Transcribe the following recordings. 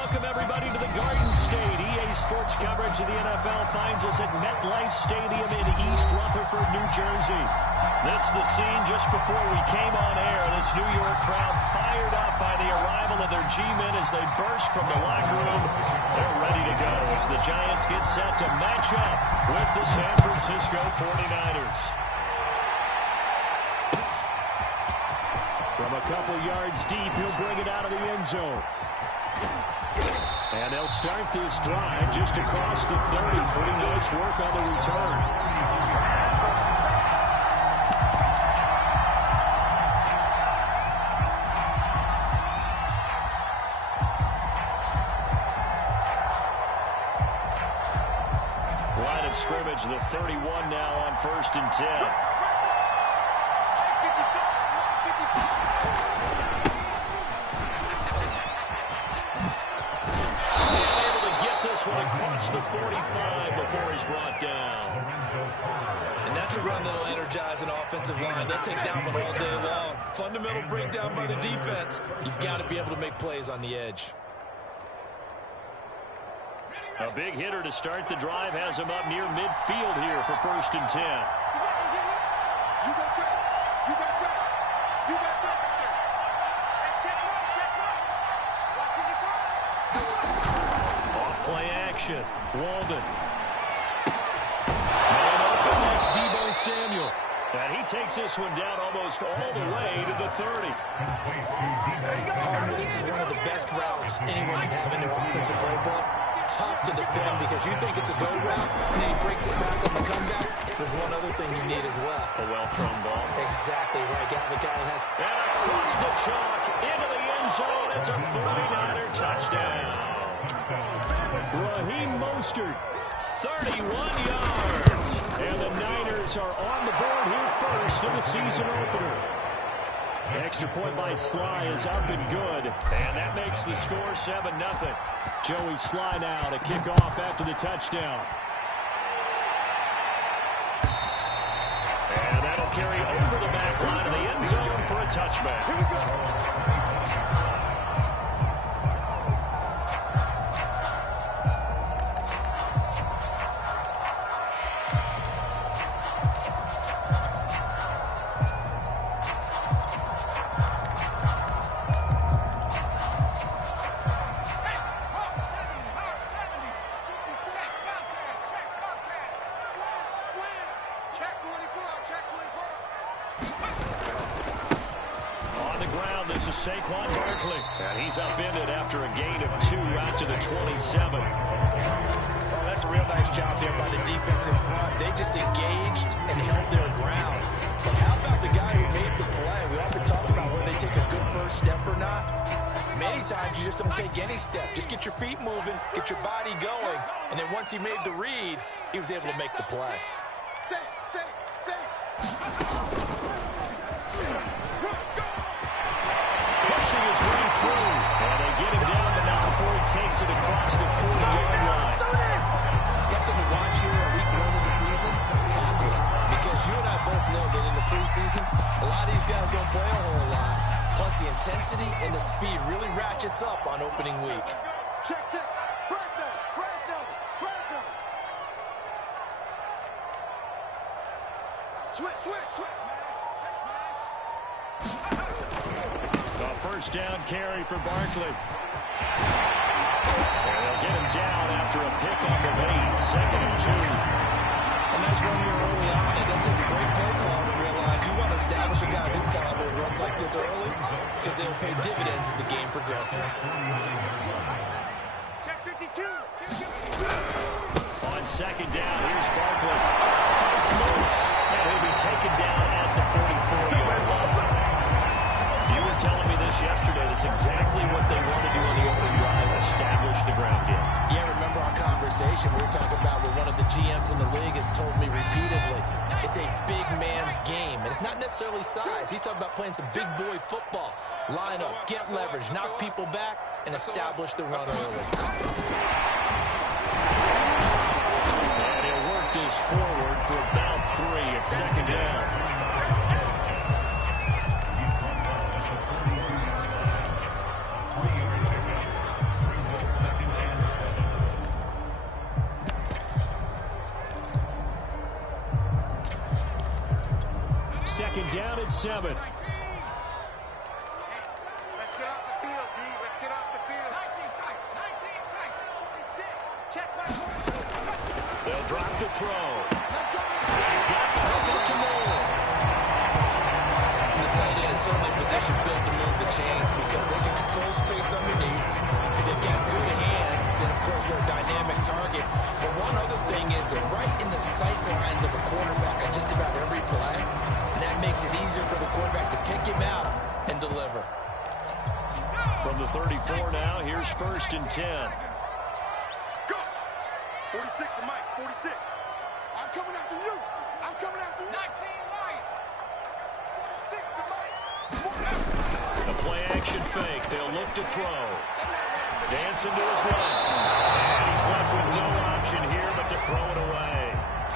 welcome everybody to the Garden State. EA Sports coverage of the NFL finds us at MetLife Stadium in East Rutherford, New Jersey. This is the scene just before we came on air. This New York crowd fired up by the arrival of their G-men as they burst from the locker room. They're ready to go as the Giants get set to match up with the San Francisco 49ers. From a couple yards deep, he'll bring it out of the end zone. And they'll start this drive just across the 30. Pretty nice work on the return. Line of scrimmage, the 31 now on 1st and 10. Across the 45 before he's brought down. And that's a run that'll energize an offensive line. They'll take that one all day long. Fundamental breakdown by the defense. You've got to be able to make plays on the edge. A big hitter to start the drive has him up near midfield here for 1st and 10. Walden. And open, that's Deebo Samuel. And he takes this one down almost all the way to the 30. Partner, this is one of the best routes anyone can have in their offensive playbook. Tough to defend because you think it's a go route, and then he breaks it back on the comeback. There's one other thing you need as well. A well-thrown ball. Exactly right. Got the guy who has... And across the chalk, into the end zone. It's a 49er touchdown. Raheem Mostert, 31 yards. And the Niners are on the board here first in the season opener. The extra point by Sly is up and good. And that makes the score 7-0. Joey Sly now to kick off after the touchdown. And that'll carry over the back line of the end zone for a touchback. Saquon Barkley. And he's upended after a gain of 2 out to the 27. Oh, that's a real nice job there by the defense in front. They just engaged and held their ground. But how about the guy who made the play? We often talk about whether they take a good first step or not. Many times you just don't take any step. Just get your feet moving, get your body going. And then once he made the read, he was able to make the play. Pushing his way through. And they get him down, but not before he takes it across the 40-yard line. Something to watch here at week 1 of the season, tackling. Because you and I both know that in the preseason, a lot of these guys don't play a whole lot. Plus the intensity and the speed really ratchets up on opening week. Check. First down. Switch. A first down carry for Barkley. And they'll get him down after a pick on the lane. 2nd and 2. A nice run here early on. It doesn't take a great play call to realize you want to establish a guy of his caliber who runs like this early because they'll pay dividends as the game progresses. Check 52. On 2nd down, here's Barkley. Fights loose. And he'll be taken down at the 44-yard line. You were telling me this yesterday. That's exactly what they want to do on the opening drive, establish the ground game. Yeah, remember our conversation we were talking about with one of the GMs in the league has told me repeatedly, it's a big man's game. And it's not necessarily size. He's talking about playing some big boy football. Line up, get leverage, knock people back, and establish the run early. And he'll work this forward for about 3 at 2nd down. down at 7. Let's get off the field, D. Let's get off the field. 19 tight. 19 tight. 46. Check my point. They'll drop to throw. Let's go. He's got the hook to Moore. The tight end is certainly a position built to move the chains because they can control space underneath. If they've got good hands, then of course they're a dynamic target. But one other thing is they're right in the sight lines of a quarterback on just about every play. And that makes it easier for the quarterback to pick him out and deliver. From the 34 now, here's 1st and 10. Go. 46 to Mike. 46. I'm coming after you. I'm coming after you. 19 light. 46 to Mike. A play action fake. They'll look to throw. Dancing to his left. And he's left with no option here but to throw it away.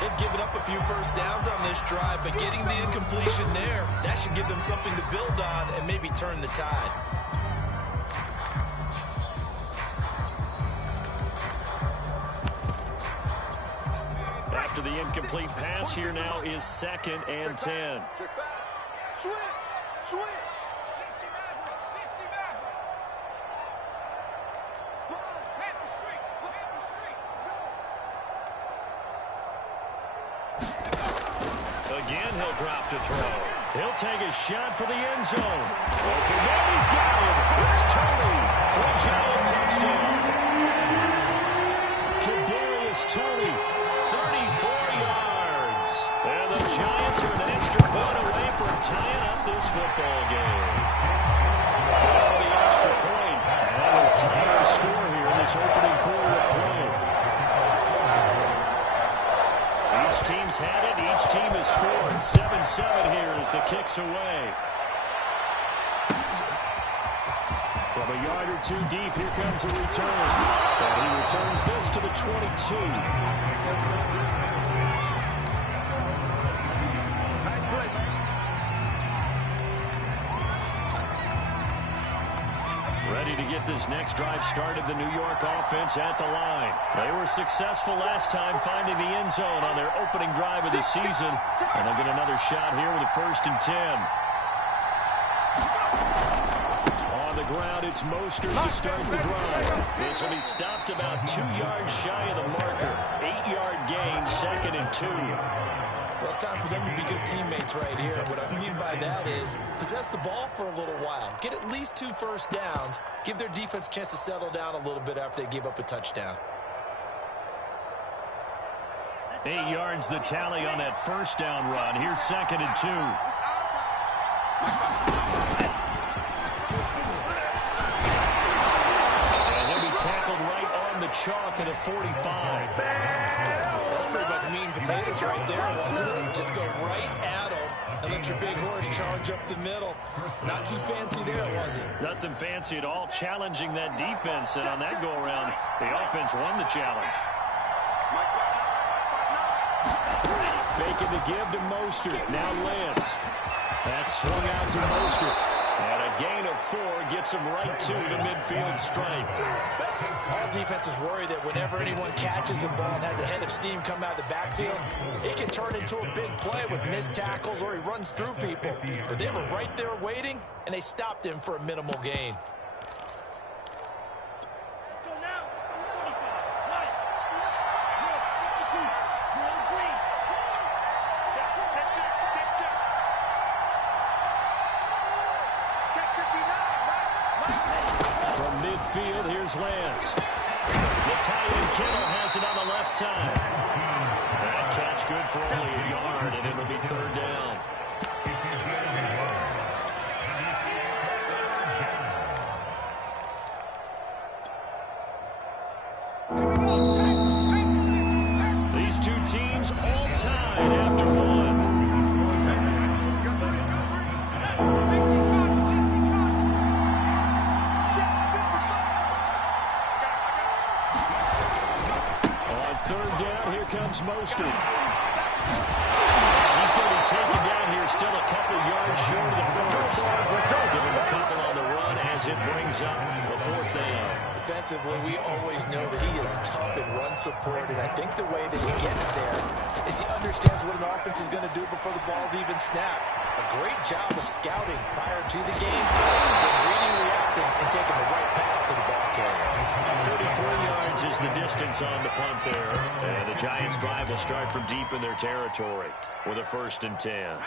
They've given up a few first downs on this drive, but getting the incompletion there, that should give them something to build on and maybe turn the tide. After the incomplete pass, here now is 2nd and 10. Switch. Switch. 60 Maverick. 60 Maverick. Sponge. Hit the street. Hit the street. Again, he'll drop to throw. He'll take a shot for the end zone. Open up, he's got him. It's Toney for a Giant touchdown. Kadarius Toney, 34 yards. And the Giants are an extra point away from tying up this football game. Oh, the extra point. And we'll tie our score here in this opening quarter of play. Each team's had it. Each team has scored. 7-7 here as the kick's away. From a yard or two deep, here comes a return. And he returns this to the 22. Nice play. Ready to get this next drive started, the New York offense at the line. They were successful last time finding the end zone on their opening drive of the season. And they'll get another shot here with a 1st and 10. On the ground, it's Mostert to start the drive. This will be stopped about 2 yards shy of the marker. 8-yard gain, 2nd and 2. Well, it's time for them to be good teammates right here. What I mean by that is possess the ball for a little while. Get at least 2 first downs. Give their defense a chance to settle down a little bit after they give up a touchdown. 8 yards the tally on that first down run. Here's 2nd and 2. And he'll be tackled right on the chalk at a 45. That's pretty much meat and potatoes right there, wasn't it? Just go right at them and let your big horse charge up the middle. Not too fancy there, was it? Nothing fancy at all, challenging that defense. And on that go-around, the offense won the challenge. Faking the give to Mostert. Now Lance. That's swung out to Mostert. And a gain of 4 gets him right to the midfield stripe. All defenses worry that whenever anyone catches the ball and has a head of steam come out of the backfield, it can turn into a big play with missed tackles or he runs through people. But they were right there waiting, and they stopped him for a minimal gain. Field, here's Lance. The tight end Kittle has it on the left side. That catch good for only a yard, and it'll be 3rd down. These two teams all tied after 1. Mostert. He's going to be taken down here, still a couple yards short of the first. Give him a couple on the run as it brings up the 4th down. Defensively, we always know that he is tough in run support, and I think the way that he gets there is he understands what an offense is going to do before the ball's even snapped. A great job of scouting prior to the game, then reading, reacting, and taking the right path to the ball carrier. 34 yards is the distance on the punt there. And the Giants' drive will start from deep in their territory with a 1st and 10.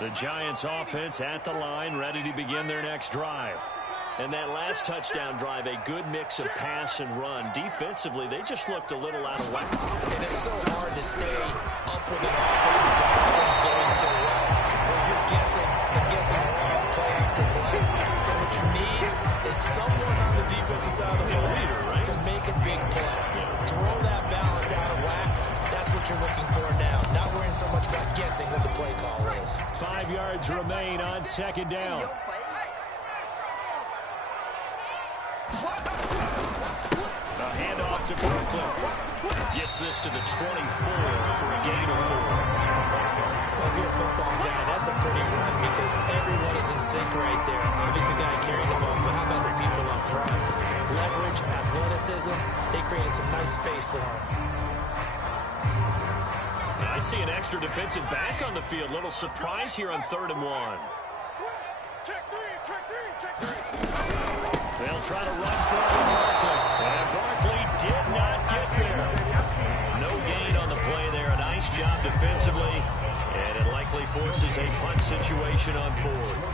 The Giants' offense at the line, ready to begin their next drive. And that last touchdown drive, a good mix of pass and run. Defensively, they just looked a little out of whack. And it's so hard to stay up with an offense that's going so well. Where you're guessing and guessing wrong play after play. So what you need is someone on the defensive side of the ball to make a big play. Throw that balance out of whack. That's what you're looking for now. Not worrying so much about guessing what the play call is. 5 yards remain on 2nd down. A handoff to Brooklyn. Gets this to the 24 for a gain of 4. Well, if you're a football guy, that's a pretty run because everyone is in sync right there. Obviously, guy carrying the ball, but how about the people up front? Leverage, athleticism, they created some nice space for him. I see an extra defensive back on the field. Little surprise here on 3rd and 1. Check three. They'll try to run for Barkley. And Barkley did not get there. No gain on the play there. A nice job defensively. And it likely forces a punt situation on 4th.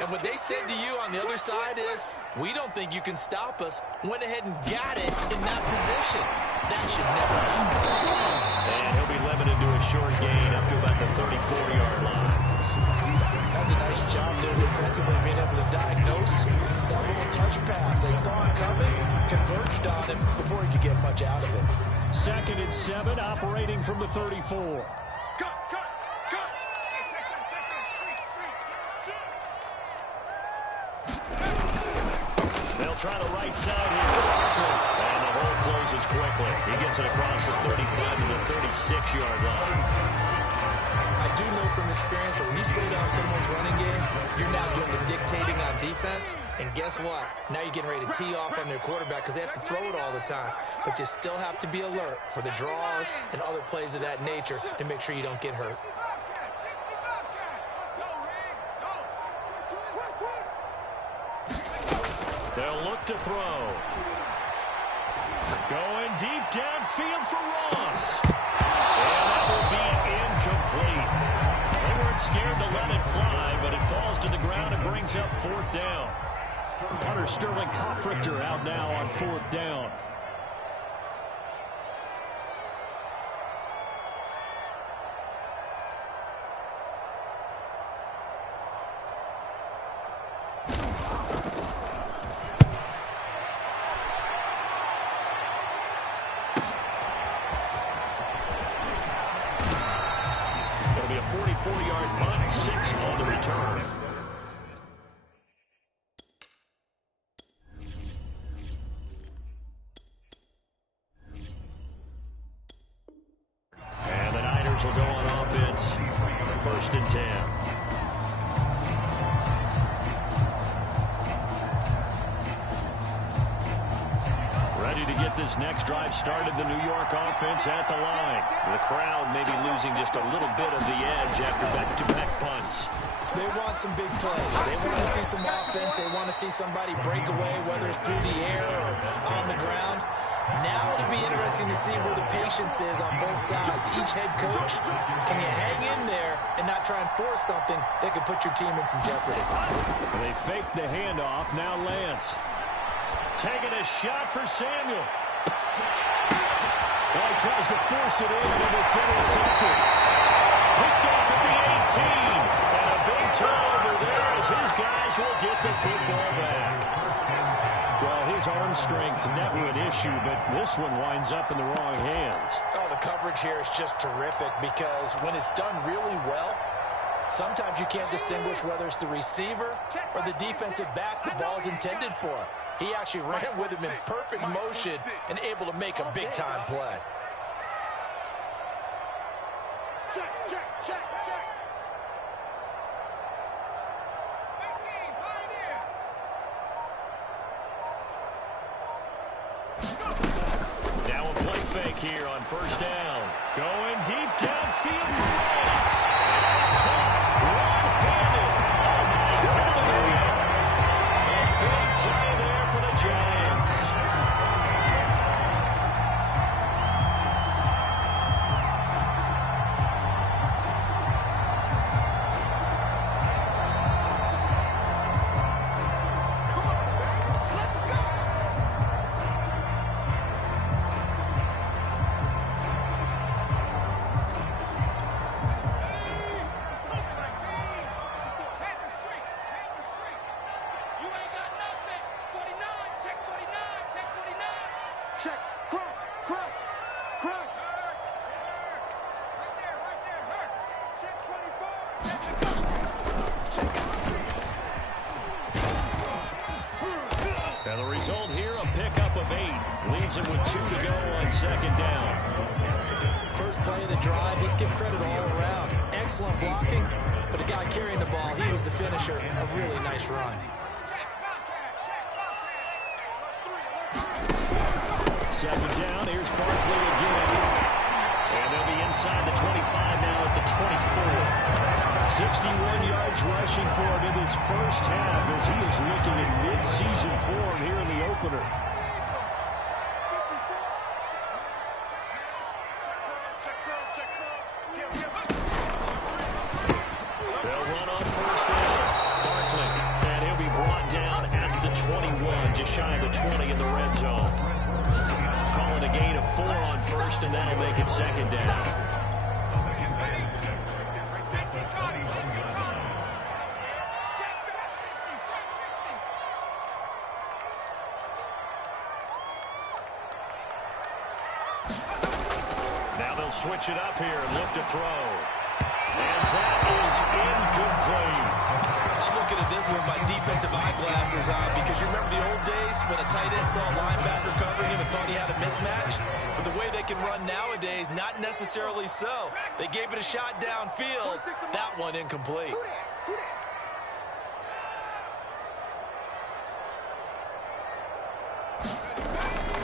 And what they said to you on the other side is, we don't think you can stop us. Went ahead and got it in that position. That should never happen. And he'll be limited to a short gain up to about the 34-yard line. That's a nice job there defensively, being able to diagnose that little touch pass. They saw it coming, converged on him before he could get much out of it. 2nd and 7, operating from the 34. They'll try the right side here. And the hole closes quickly. He gets it across the 35 to the 36-yard line. I do know from experience that when you slow down someone's running game, you're now doing the dictating on defense. And guess what? Now you're getting ready to tee off on their quarterback because they have to throw it all the time. But you still have to be alert for the draws and other plays of that nature to make sure you don't get hurt. They'll look to throw. Going deep downfield for Ross. And that will be incomplete. They weren't scared to let it fly, but it falls to the ground and brings up 4th down. Punter Sterling Hofrichter out now on 4th down. It'll be a 44-yard punt, 6 on the return. And the Niners will go on offense. 1st and 10. Ready to get this next drive started. The New York offense at the line. The crowd maybe losing just a little bit of the edge after back-to-back punts. They want some big plays. They want to see some offense. They want to see somebody break away, whether it's through the air or on the ground. Now it'll be interesting to see where the patience is on both sides. Each head coach, can you hang in there and not try and force something that could put your team in some jeopardy? They fake the handoff. Now Lance. Taking a shot for Samuel. Well, he tries to force it in, and it's intercepted. Picked off at the And a big turnover there as his guys will get the football back. Well, his arm strength never an issue, but this one winds up in the wrong hands. Oh, the coverage here is just terrific because when it's done really well, sometimes you can't distinguish whether it's the receiver or the defensive back the ball's intended for. He actually ran with him in perfect motion and able to make a big-time play. Check, check, check, check. Now a play fake here on first down. Going deep downfield for Wentz. And it's caught one-handed. Oh, my goodness. A big play there for the Giants. Check, crunch, crunch, crunch. Right there, hurt. Check 25. And the result here, a pickup of 8. Leaves him with 2 to go on second down. First play of the drive, let's give credit all around. Excellent blocking, but the guy carrying the ball, he was the finisher. A really nice run. Second down, here's Barkley again. And they'll be inside the 25 now at the 24. 61 yards rushing for him in his first half as he is looking in mid-season form here in the opener. They'll run on first down. Barkley, and he'll be brought down at the 21, just shy of the 20 in the red zone. Calling a gain of 4 on first, and that'll make it second down. Now they'll switch it up here and look to throw. And that is incomplete. I'm looking at this with my defensive eyeglasses on because you remember the old days when a tight end saw a linebacker covering him and thought he had a mismatch? But the way they can run nowadays, not necessarily so. They gave it a shot downfield. That one incomplete.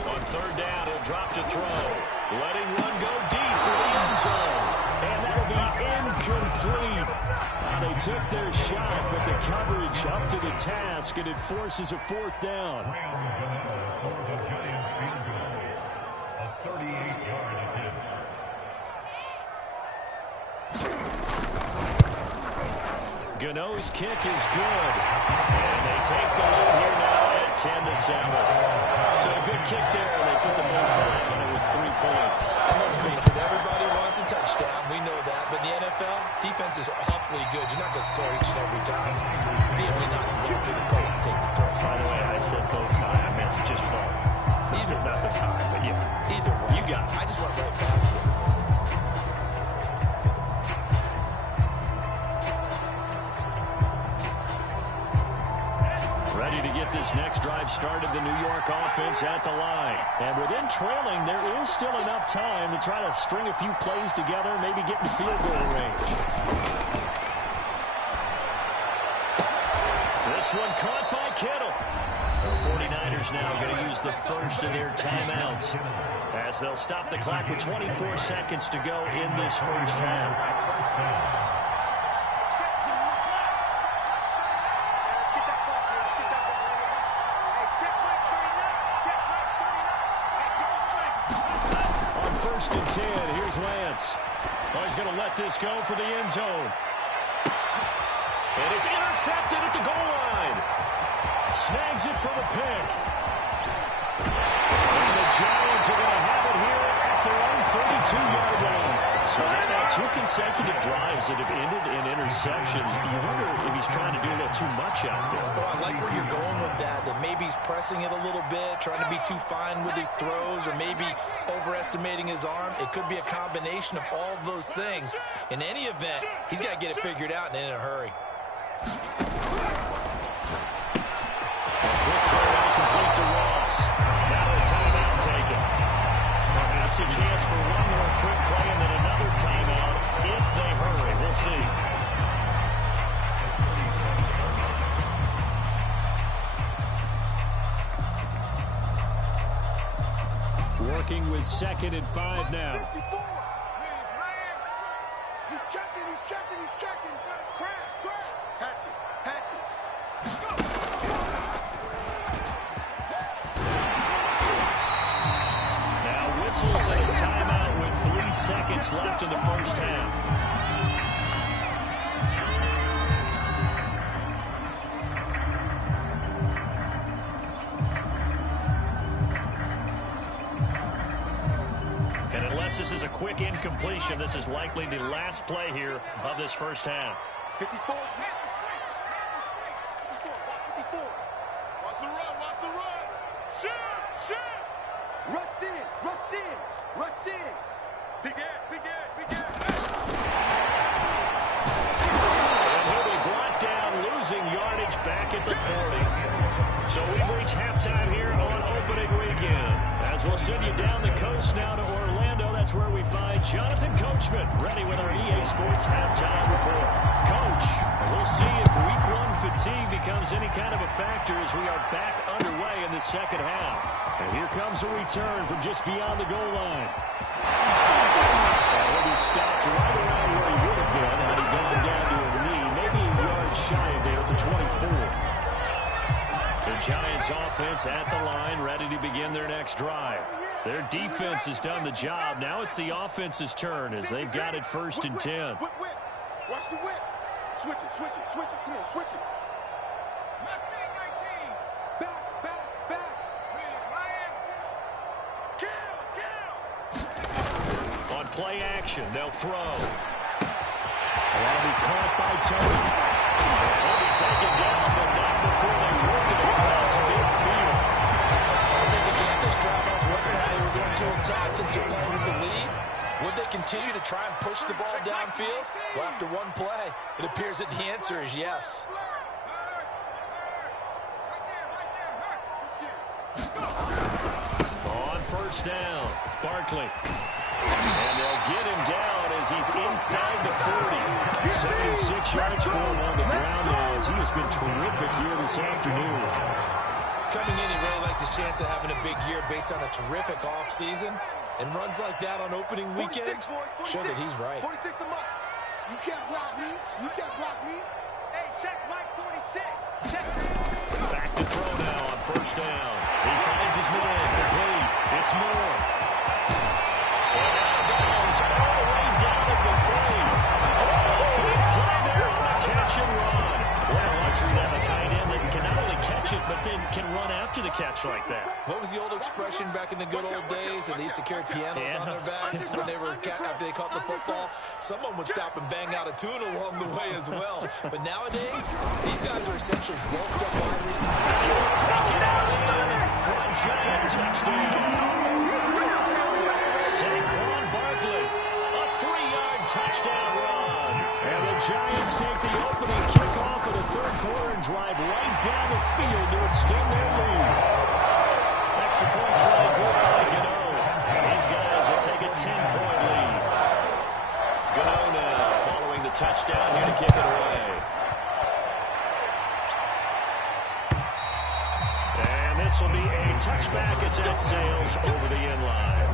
On third down, he'll drop to throw. Letting one go deep for the end zone. And that'll be incomplete. They took their shot, but the coverage up to the task, and it forces a fourth down. Gano's kick is good. And they take the lead here now at 10-7. So a good kick there. They put the bow tie on it with 3 points. And let's face it, everybody wants a touchdown. We know that. But in the NFL, defense is awfully good. You're not going to score each and every time. Be able to knock the ball through the post and take the throw. By the way, I said bow tie. I meant just bow. Either Not the tie, but yeah. Either way. You got it. I just went right past it. Ready to get this next drive started, the New York offense at the line. And within trailing, there is still enough time to try to string a few plays together, maybe get in field goal range. This one caught by Kittle. The 49ers now going to use the first of their timeouts as they'll stop the clock with 24 seconds to go in this first half. First and 10, here's Lance. Oh, he's going to let this go for the end zone. And it's intercepted at the goal line. Snags it for the pick. And the Giants are going to have it here at their own 32-yard line. So they're now 2 consecutive drives drives that have ended in interceptions. You wonder if he's trying to do a little too much out there. Well, I like where you're going with that maybe he's pressing it a little bit, trying to be too fine with his throws, or maybe overestimating his arm. It could be a combination of all of those things. In any event, he's got to get it figured out and in a hurry. Complete to Ross. Now a timeout taken. Perhaps a chance for one more quick play and then another timeout if they hurry. We'll see. Working with 2nd and 5 now. He's checking. Crash. Hatch it. Now whistles and a timeout with 3 seconds left in the first half. This is a quick incompletion. This is likely the last play here of this first half. 54. Watch the run. Shoot. Rush in. Big Ed. And he'll be brought down, losing yardage back at the 40. So we reach halftime here on opening weekend. As we'll send you down the coast now to Orlando, that's where we find Jonathan Coachman ready with our EA Sports halftime report. Coach, we'll see if week 1 fatigue becomes any kind of a factor as we are back underway in the second half. And here comes a return from just beyond the goal line. And he'll be stopped right around where he would have been had he gone down to a knee, maybe a yard shy of there at the 24. The Giants offense at the line, ready to begin their next drive. Their defense has done the job. Now it's the offense's turn as they've got it 1st and 10. Whip. Watch the whip. Switch it. Come on, switch it. Mustang 19. Back. Kill. On play action, they'll throw. That'll be caught by Tony. They'll be taken down, but not before they work it across midfield. I think again, this drive, I was wondering how they were going to attack since they're playing with the lead. Would they continue to try and push the ball downfield? Well, after one play, it appears that the answer is yes. On 1st down, Barkley. And they'll get him down as he's inside the 40. 76 yards for him on the ground now as he has been terrific here this afternoon. Coming in, he really liked his chance of having a big year based on a terrific offseason. And runs like that on opening weekend show that he's right. 46 to Mike. You can't block me. Hey, check Mike 46. Check. Back to throw now on 1st down. He finds his man complete. It's Moore. And out of bounds all the way down at the 3. Big play there on a catch and run. What a luxury to have a tight end that can not only catch it, but then can run after the catch like that. What was the old expression back in the good old days? That they used to carry pianos on their backs when they were after they caught the football. Someone would stop and bang out a tune along the way as well. But nowadays, these guys are essentially bulked up wide receivers. Take it out for a giant touchdown. Saquon Barkley, a 3-yard touchdown run. And the Giants take the opening kickoff of the 3rd quarter and drive right down the field to extend their lead. Extra point try good by Gano. These guys will take a 10-point lead. Gano now following the touchdown here to kick it away. And this will be a touchback as that sails over the end line.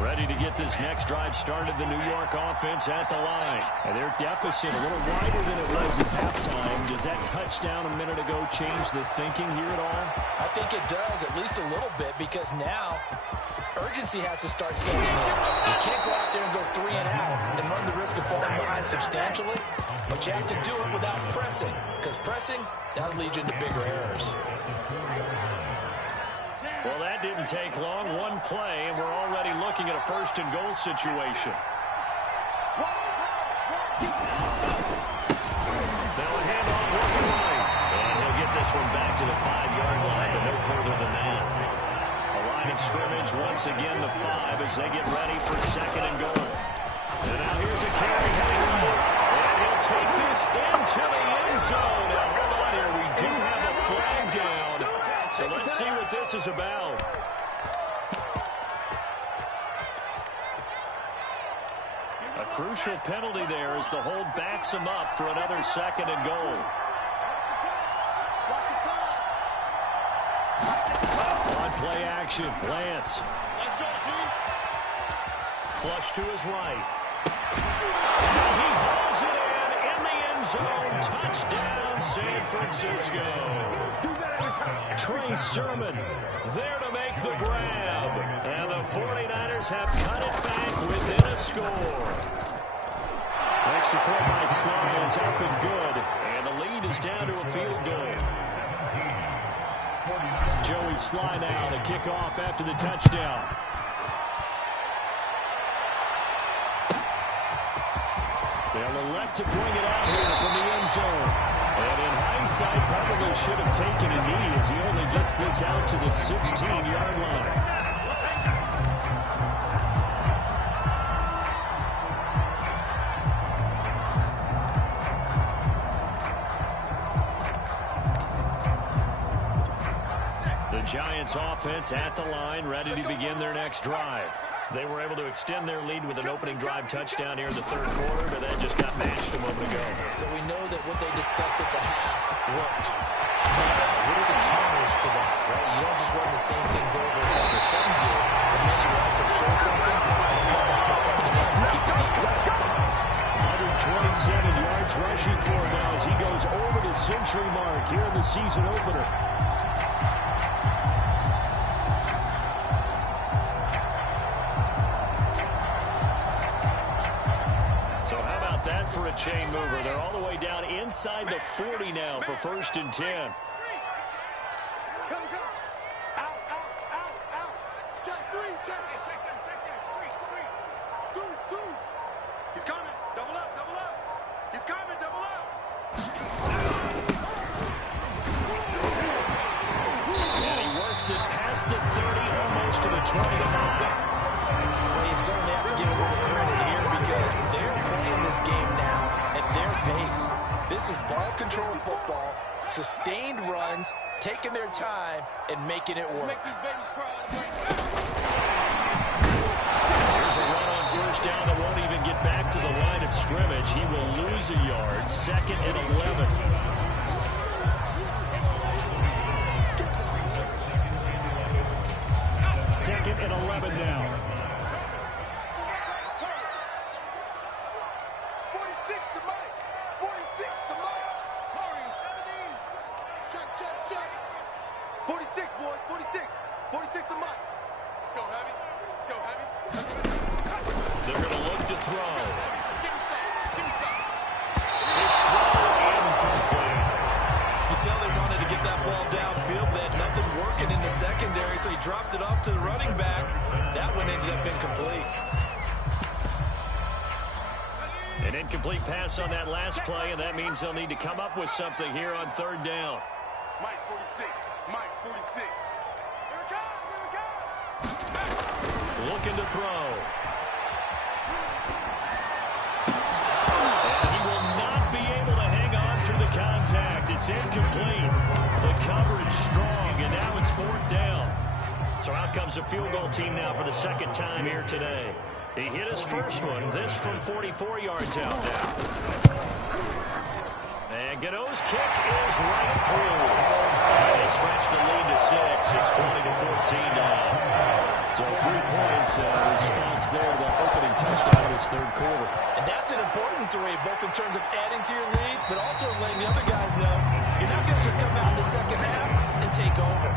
Ready to get this next drive started, the New York offense at the line. And their deficit a little wider than it was at halftime. Does that touchdown a minute ago change the thinking here at all? I think it does, at least a little bit, because now urgency has to start setting in. You can't go out there and go 3 and out and run the risk of falling behind substantially, but you have to do it without pressing, because pressing, that'll lead you into bigger errors. Well, that didn't take long. One play, and we're already looking at a first-and-goal situation. Now a handoff left and right. And he'll get this one back to the 5-yard line, but no further than that. A line of scrimmage, once again the 5 as they get ready for second and goal. And now here's a carry heading right. And he'll take this into the end zone. Now hold on here. We do have a flag down. So let's see what this is about. A crucial penalty there as the hold backs him up for another second and goal. On play action, Lance. Flush to his right. He hauls it in the end zone. Touchdown, San Francisco. Trey Sermon there to make the grab. And the 49ers have cut it back within a score. Extra point by Sly is up and good. And the lead is down to a field goal. Joey Sly now to kick off after the touchdown. They'll elect to bring it out here from the end zone. And in hindsight, probably should have taken a knee as he only gets this out to the 16-yard line. The Giants offense at the line, ready to begin their next drive. They were able to extend their lead with an opening drive touchdown here in the third quarter, but that just got matched a moment ago. So we know that what they discussed at the half worked. What are the counters to that, right? You don't just run the same things over and over. Some do, but many will also show something and come back with something else to keep the defense on the box. 127 yards rushing for him now as he goes over the century mark here in the season opener. For a chain mover. They're all the way down inside the 40 now for 1st and 10. Come. Out. Check 3, check. Check that. 3. Dudes. He's coming. Double up. He's coming, double up. And he works it past the 30, almost to the 25. Well, you certainly have to give a little credit here because they're playing this game now at their pace. This is ball control football, sustained runs, taking their time, and making it work. Let's make these babies cry. Here's a run on first down that won't even get back to the line of scrimmage. He will lose a yard. 2nd and 11. Second and 11 now. 46 to Mike. 46 to Mike. Mario 17. Check. 46, boys. 46. 46 to Mike. Let's go heavy. They're going to look to throw. Give me some. His throw incomplete. You can tell they wanted to get that ball downfield. They had nothing working in the secondary, so he dropped it off to the running back. That one ended up incomplete. An incomplete pass on that last play, and that means they'll need to come up with something here on 3rd down. Mike 46. Here we go. Looking to throw. And he will not be able to hang on through the contact. It's incomplete. The coverage strong, and now it's 4th down. So out comes the field goal team now for the 2nd time here today. He hit his first one, this from 44 yards out now. And Gano's kick is right through. And they stretch the lead to 6. It's 20-14 now. So 3 points response there to that opening touchdown in this 3rd quarter. And that's an important 3, both in terms of adding to your lead, but also letting the other guys know you're not going to just come out in the second half and take over.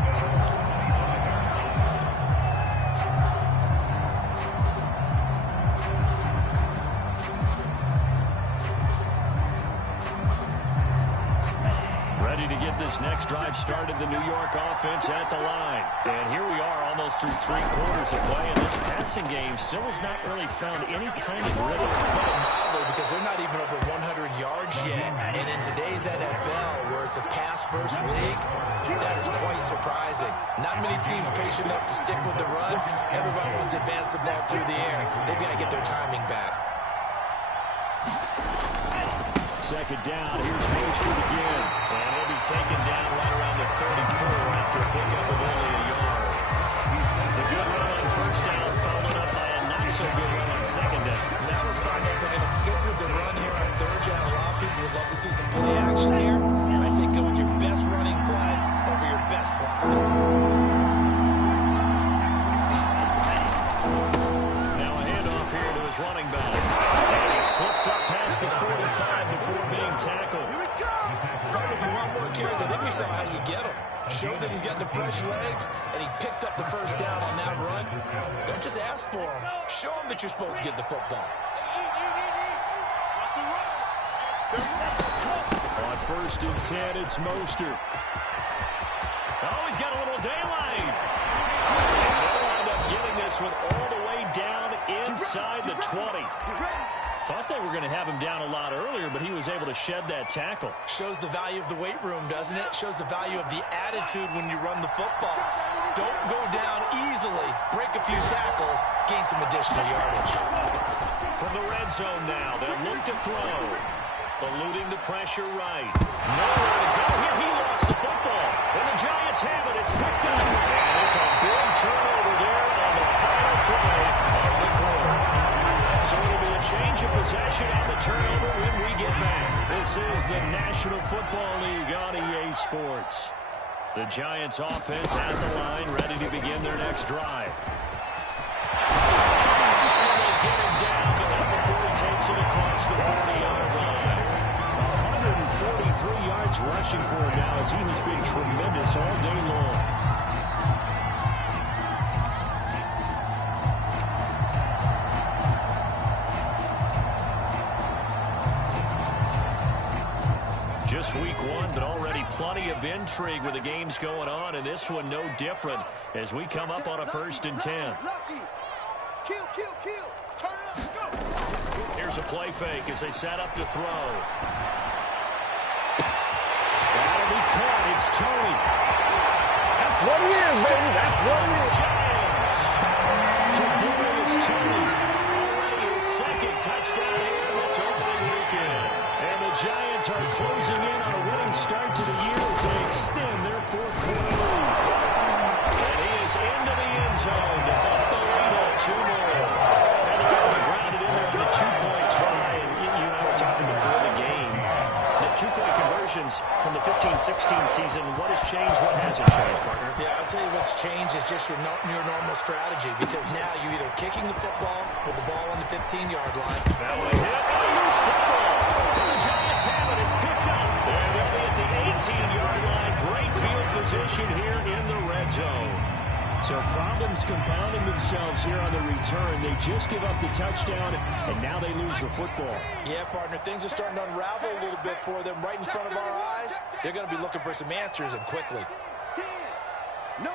this next drive started the New York offense at the line. And here we are almost through 3 quarters of play, and this passing game still has not really found any kind of rhythm. Because they're not even over 100 yards yet. And in today's NFL, where it's a pass-first league, that is quite surprising. Not many teams patient enough to stick with the run. Everybody wants to advance the ball through the air. They've got to get their timing back. Second down, here's Mostert again. And he'll be taken down right around the 34 after a pickup of only a yard. The good run on first down, followed up by a not-so-good run on second down. Now let's find out if they're going to stick with the run here on third down. A lot of people would love to see some play action here. I say go with your best running play over your best block. Now a handoff here to his running back. And he slips up past the 45 before being tackled. But if you want more carries, I think we saw how you get him. Showed that he's got the fresh legs, and he picked up the first down on that run. Don't just ask for him. Show him that you're supposed to get the football. On first and 10, it's Mostert. Oh, he's got a little daylight. And they'll wind up getting this one all the way down inside the 20. Thought they were going to have him down a lot earlier, but he was able to shed that tackle. Shows the value of the weight room, doesn't it? Shows the value of the attitude when you run the football. Don't go down easily. Break a few tackles. Gain some additional yardage. From the red zone now, they'll look to throw. Eluding the pressure right. Nowhere to go here. He lost the football. And the Giants have it. It's picked up. And it's a big turnover there on the final play of the quarter. So it'll be a change of possession on the turnover when we get back. This is the National Football League on EA Sports. The Giants offense at the line, ready to begin their next drive. And they get him down, but not before he takes it across the 40-yard line. 143 yards rushing for him now as he has been tremendous all day long. Just week 1, but already plenty of intrigue with the games going on, and this one no different as we come up on a first and 10. Kill, kill, kill. Turn it up, go. Here's a play fake as they set up to throw. That'll be caught. It's Tony. That's what he is, baby. That's what he is. Giants. Kadarius Toney. Already his second touchdown here this opening weekend. And the Giants are closing in on a winning start to the year as they extend their 4th quarter lead. And he is into the end zone to up the lead on 2 more. And they're going to ground it in there on the 2-point try. And you and I were talking before the game. The 2-point conversions from the 15-16 season, what has changed, what hasn't changed, partner? Yeah, I'll tell you what's changed is just your normal strategy, because now you're either kicking the football with the ball on the 15-yard line. That one hit. Oh, loose football. And the Giants have it. It's picked up. And they'll be at the 18-yard line. Great field position here in the red zone. So problems compounding themselves here on the return. They just give up the touchdown, and now they lose the football. Yeah, partner, things are starting to unravel a little bit for them right in front of our eyes. They're going to be looking for some answers, and quickly. 10. No.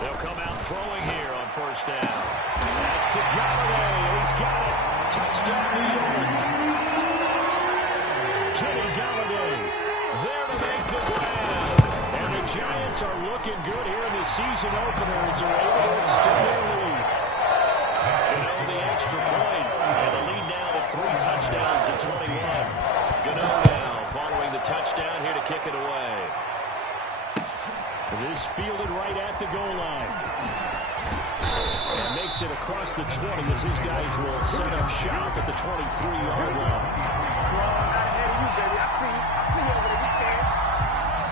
They'll come out throwing here on first down. That's to Galladay. He's got it. Touchdown, New York. Kenny Galladay there to make the grab. And the Giants are looking good here in the season opener as they're able to extend their lead. Gano the extra point. And the lead now to 3 touchdowns at 21. Gano now following the touchdown here to kick it away. This fielded right at the goal line. And makes it across the 20 as his guys will set up shop at the 23-yard line.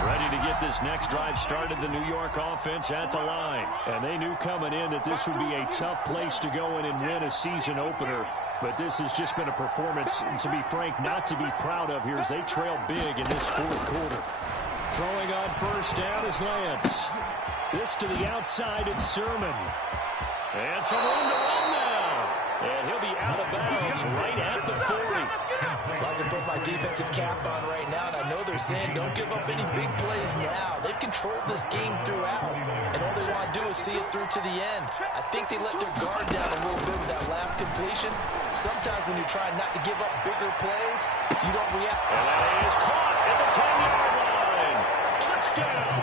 Ready to get this next drive started, the New York offense at the line. And they knew coming in that this would be a tough place to go in and win a season opener. But this has just been a performance, to be frank, not to be proud of here as they trail big in this 4th quarter. Throwing on first down is Lance. This to the outside, it's Sermon. And some room to run now. And he'll be out of bounds right at the 40. I can put my defensive cap on right now, and I know they're saying don't give up any big plays now. They've controlled this game throughout, and all they want to do is see it through to the end. I think they let their guard down a little bit with that last completion. Sometimes when you're trying not to give up bigger plays, you don't react. And that is caught at the 10-yard line. Touchdown.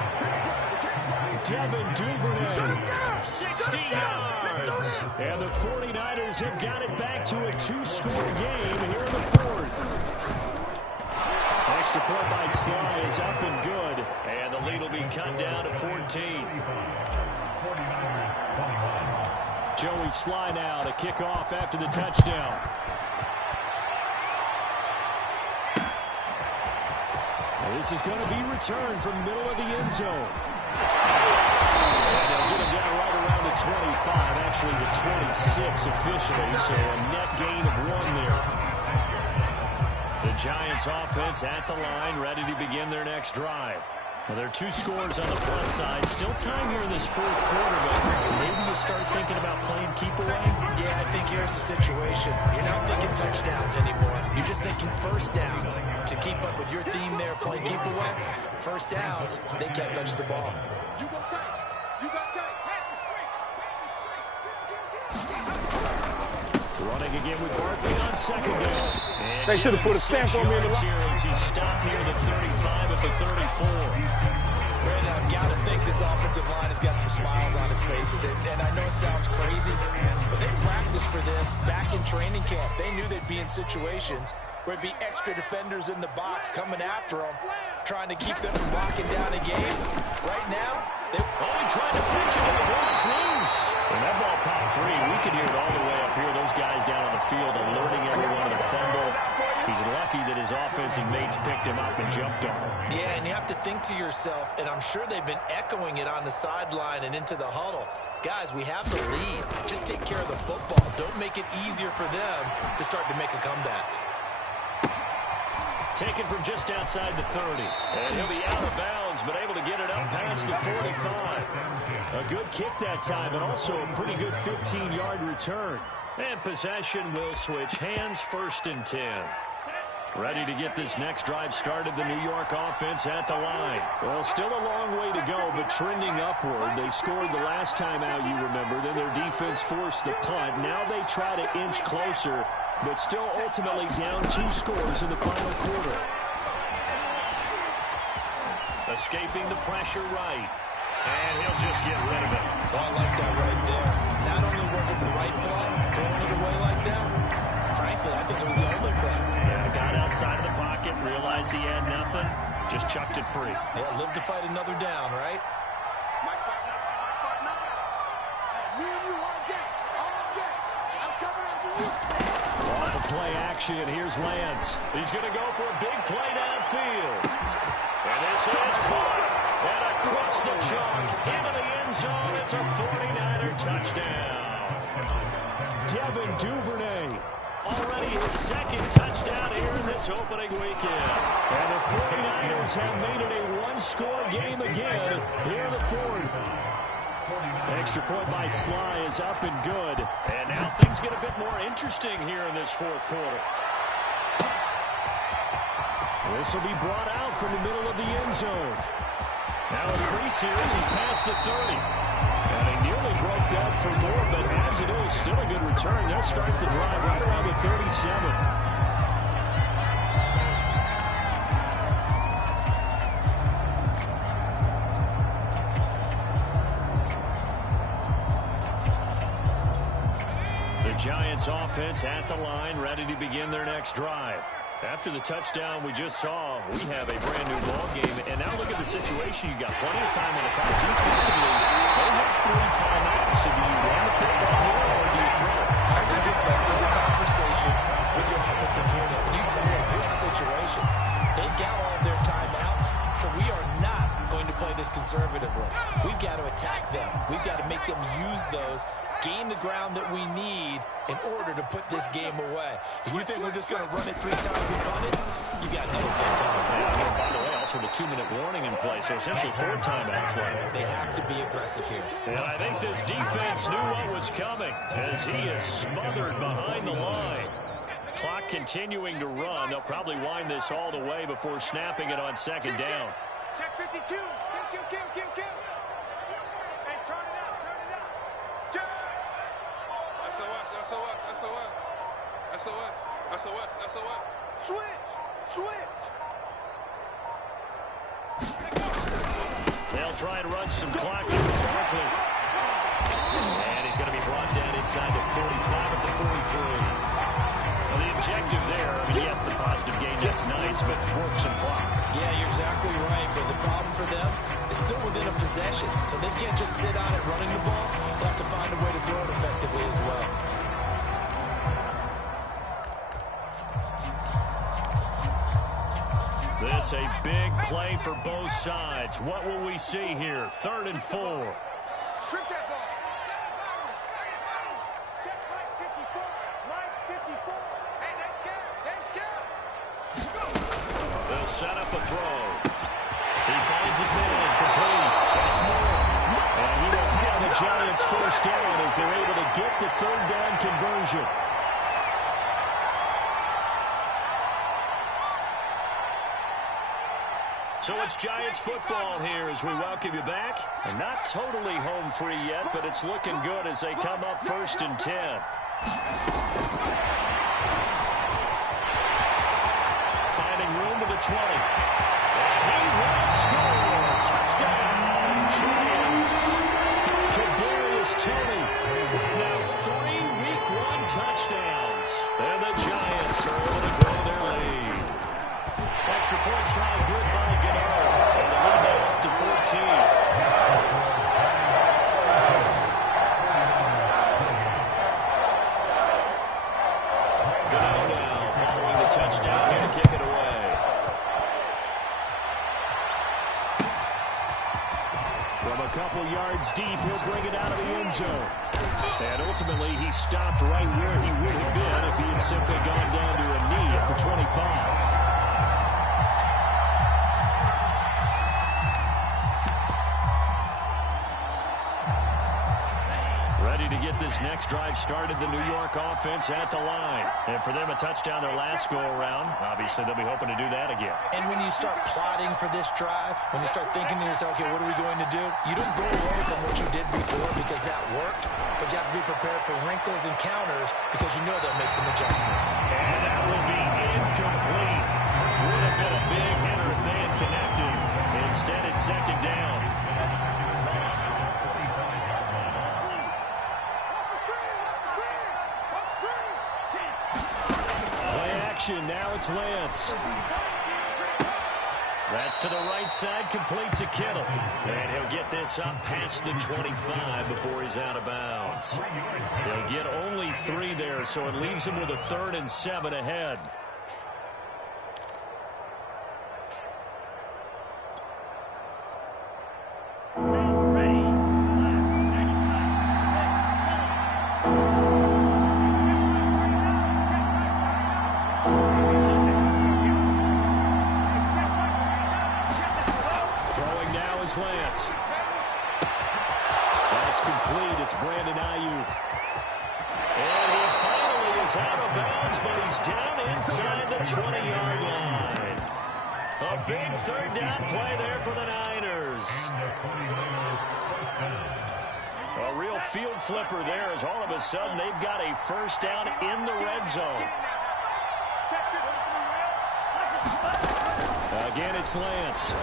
Devin Duvernay, 60 yards. And the 49ers have got it back to a 2-score game here in the fourth. Extra point by Sly is up and good. And the lead will be cut down to 14. Joey Sly now to kick off after the touchdown. And this is going to be returned from middle of the end zone. And they'll get him down right around the 25, actually the 26 officially, so a net gain of 1 there. The Giants offense at the line, ready to begin their next drive. Well, there are 2 scores on the plus side. Still time here in this fourth quarter, but maybe you start thinking about playing keep away? Yeah, I think here's the situation. You're not thinking touchdowns anymore. You're just thinking first downs. To keep up with your theme there, playing keep away, first downs, they can't touch the ball. You go tight. You got tight. Running again with Barkley on second down. And They should have put a stamp on me in the here as he stopped near the 35 at the 34. Brandon, I've got to think this offensive line has got some smiles on its faces. And I know it sounds crazy, but they practiced for this back in training camp. They knew they'd be in situations where it'd be extra defenders in the box coming after them, trying to keep them from locking down a game. Right now, they're only trying to pitch it, and the ball is loose. And that ball popped free. We can hear it all the way up here. Those guys down on the field alerting everyone of the fumble. He's lucky that his offensive mates picked him up and jumped on him. Yeah, and you have to think to yourself, and I'm sure they've been echoing it on the sideline and into the huddle. Guys, we have the lead. Just take care of the football. Don't make it easier for them to start to make a comeback. Taken from just outside the 30. And he'll be out of bounds, but able to get it up past the 45. A good kick that time, but also a pretty good 15-yard return. And possession will switch hands, 1st and 10. Ready to get this next drive started, the New York offense at the line. Well, still a long way to go, but trending upward. They scored the last time out, you remember. Then their defense forced the punt. Now they try to inch closer, but still ultimately down 2 scores in the final quarter. Escaping the pressure right. And he'll just get rid of it. Oh, I like that right there. Not only was it the right play, throwing it away like that, frankly, I think it was the only play. Yeah, got outside of the pocket, realized he had nothing, just chucked it free. Yeah, live to fight another down, right? Mike partner. Me and you on deck. On deck. I'm coming after you. Off the play action, here's Lance. He's going to go for a big play downfield. And this is caught. And across the chalk, into the end zone, it's a 49er touchdown. Devin Duvernay, already his 2nd touchdown here in this opening weekend. And the 49ers have made it a 1-score game again here in the fourth. Extra point by Sly is up and good. And now things get a bit more interesting here in this fourth quarter. This will be brought out from the middle of the end zone. Now a crease here as he's past the 30. And he nearly broke that for more, but as it is, still a good return. They'll start the drive right around the 37. The Giants offense at the line, ready to begin their next drive. After the touchdown we just saw, we have a brand new ball game. And now look at the situation. You got plenty of time on the clock. Defensively, they have 3 timeouts. So do you run the football here or do you throw it? I think it's a good conversation with your offensive unit. And you tell them, here's the situation. They got all of their timeouts, so we are not going to play this conservatively. We've got to attack them. We've got to make them use those gain the ground that we need in order to put this game away. If you think we're just going to run it 3 times and punt it, you got another game coming. Yeah, and by the way, also the 2-minute warning in play, so essentially 4 timeouts left. They have to be aggressive here. And I think this defense knew what was coming as he is smothered behind the line. Clock continuing to run. They'll probably wind this all the way before snapping it on second down. Check 52. Kill. Hey, turn it out. Check. SOS. Switch. They'll try and run some clock here with Barkley. And he's going to be brought down inside the 45 at the 43. Well, the objective there, I mean, yes, the positive gain, that's nice, but work some clock. Yeah, you're exactly right, but the problem for them is still within a possession, so they can't just sit on it running the ball. They'll have to find a way to throw it effectively as well. This a big play for both sides. What will we see here? 3rd and 4. Strip that ball. Check Mike 54. Hey, they scared. They'll set up a throw. He finds his man. Complete. That's more. And he will have the Giants first down as they're able to get the 3rd down conversion. So it's Giants football here as we welcome you back. And not totally home free yet, but it's looking good as they come up 1st and 10. Finding room to the 20. And he will score. Touchdown, Giants. Kadarius Toney. Now 3 Week 1 touchdowns. And the Giants are able to grow their lead. Extra point try good by Gennaro. And the lead now up to 14. Touchdown here to kick it away. From a couple yards deep, he'll bring it out of the end zone. And ultimately, he stopped right where he would have been if he had simply gone down to a knee at the 25. To get this next drive started, the New York offense at the line. And for them, a touchdown their last go-around. Obviously, they'll be hoping to do that again. And when you start plotting for this drive, when you start thinking to yourself, okay, what are we going to do? You don't go away from what you did before because that worked, but you have to be prepared for wrinkles and counters because you know they'll make some adjustments. And that will be incomplete. Would have been a big hitter if they had connected. Instead, it's second down. Now it's Lance. That's to the right side, complete to Kittle. And he'll get this up past the 25 before he's out of bounds. He'll get only 3 there, so it leaves him with a 3rd and 7 ahead. Lance. That's complete. It's Brandon Ayuk. And he finally is out of bounds, but he's down inside the 20-yard line. A big 3rd down play there for the Niners. A real field flipper there as all of a sudden they've got a first down in the red zone. Again, it's Lance.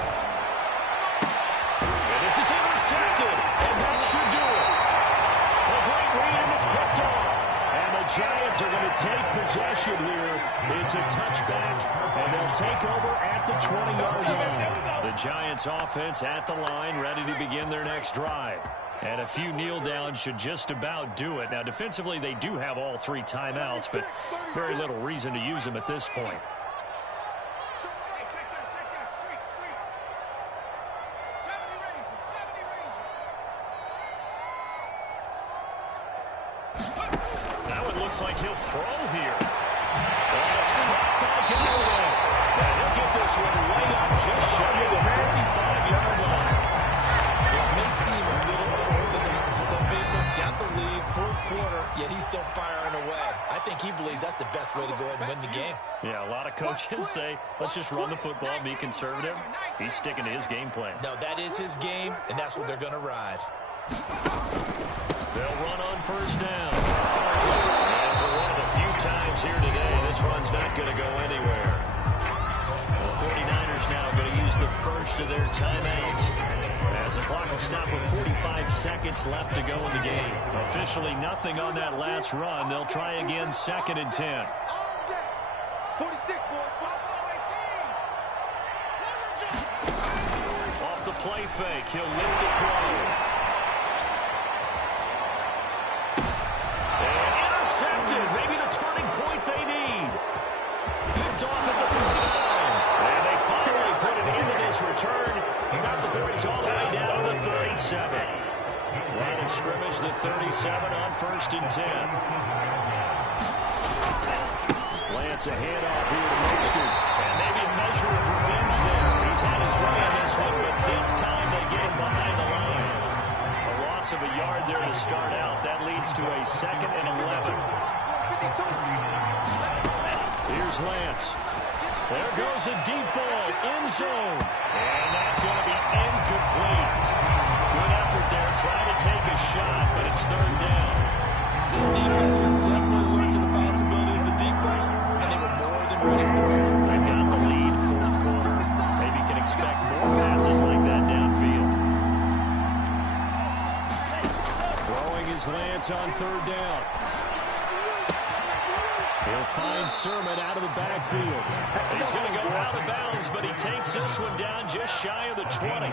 This is intercepted, and that should do it. A great read, and it's picked off. And the Giants are going to take possession here. It's a touchback, and they'll take over at the 20-yard line. The Giants offense at the line, ready to begin their next drive. And a few kneel downs should just about do it. Now, defensively, they do have all 3 timeouts, but very little reason to use them at this point. Looks like he'll throw here. Oh, it's caught by Galloway. And he'll get this one way up just shy of the 35-yard line. It may seem a little unorthodox to some people. Got the lead, fourth quarter, yet he's still firing away. I think he believes that's the best way to go ahead and win the game. Yeah, a lot of coaches say, let's just run the football, be conservative. He's sticking to his game plan. No, that is his game, and that's what they're going to ride. They'll run on first down. And for one of the few times here today, this run's not going to go anywhere. The 49ers now going to use the first of their timeouts, as the clock will stop with 45 seconds left to go in the game. Officially nothing on that last run. They'll try again, 2nd and 10. 46, boys. Off the play fake, he'll lift the throw. And intercepted. Maybe the turning point they need. Picked off at the 39. And they finally put it into this return. Got the 40s all the way down to the 37. Line of scrimmage, the 37 on 1st and 10. Lance a handoff here to Mostert. And maybe a measure of revenge there. He's had his way in this one, but this time they get him behind the line. A loss of a yard there to start out. That leads to a 2nd and 11. Here's Lance. There goes a deep ball, end zone. And that's going to be incomplete. Good effort there, trying to take a shot, but it's 3rd down. This defense was definitely alert to the possibility of the deep ball, and they were more than ready for it. They've got the lead, 4th quarter. Maybe can expect more passes like that downfield. Throwing his Lance on 3rd down. He'll find Sermon out of the backfield. He's going to go out of bounds, but he takes this one down just shy of the 20.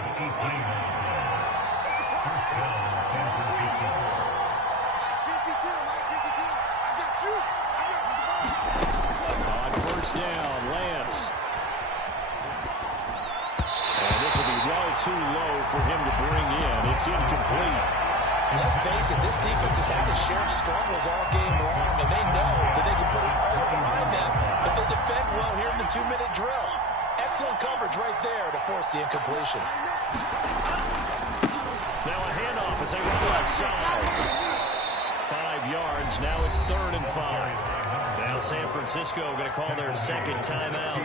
On 1st down, Lance. And this will be well too low for him to bring in. It's incomplete. Let's face it, this defense has had its share of struggles all game long, and they know that they can put it all behind them if they defend well here in the 2-minute drill. Excellent coverage right there to force the incompletion. Now a handoff as they run outside. 5 yards, now it's 3rd and 5. Now San Francisco going to call their 2nd timeout,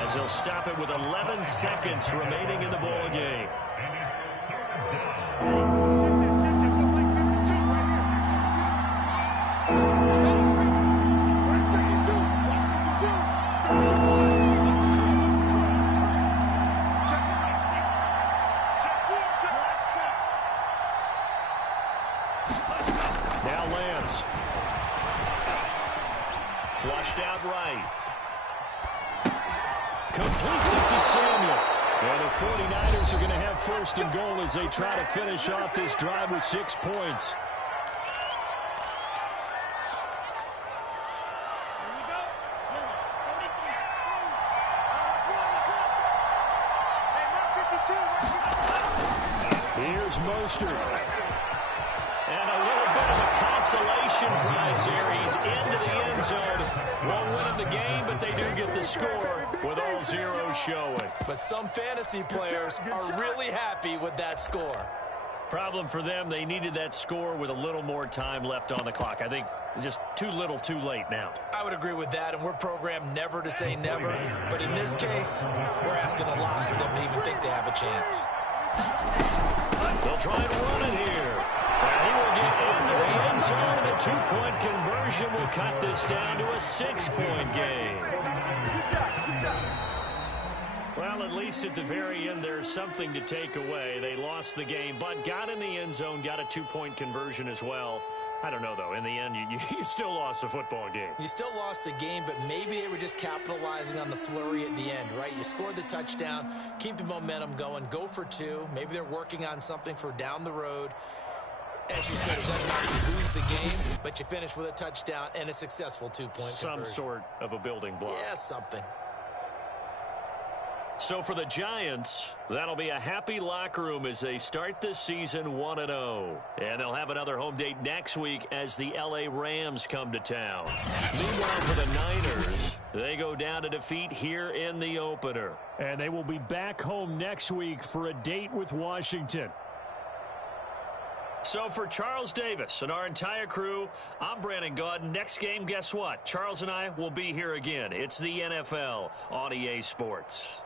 as they'll stop it with 11 seconds remaining in the ball game. Now Lance. Flushed out right. Completes it to Samuel. And the 49ers are going to have 1st and goal as they try to finish off this drive with 6 points. Here's Mostert. And a little bit of a consolation prize here. He's into the end zone. Won't win him the game, but they do get the score with all zeros showing. But some fantasy players are really happy with that score. Problem for them, they needed that score with a little more time left on the clock. I think just too little too late now. I would agree with that, and we're programmed never to say never. But in this case, we're asking a lot for them to even think they have a chance. They'll try and run it here. And he will get into the end zone, and a 2-point conversion will cut this down to a 6-point game. Well, at least at the very end, there's something to take away. They lost the game, but got in the end zone, got a 2-point conversion as well. I don't know, though. In the end, you still lost the football game. You still lost the game, but maybe they were just capitalizing on the flurry at the end, right? You scored the touchdown, keep the momentum going, go for 2. Maybe they're working on something for down the road. As you said, it doesn't matter you lose the game, but you finish with a touchdown and a successful 2-point conversion. Some sort of a building block. Yeah, something. So for the Giants, that'll be a happy locker room as they start this season 1-0. And they'll have another home date next week as the LA Rams come to town. Meanwhile, for the Niners, they go down to defeat here in the opener. And they will be back home next week for a date with Washington. So for Charles Davis and our entire crew, I'm Brandon Gaudin. Next game, guess what? Charles and I will be here again. It's the NFL on EA Sports.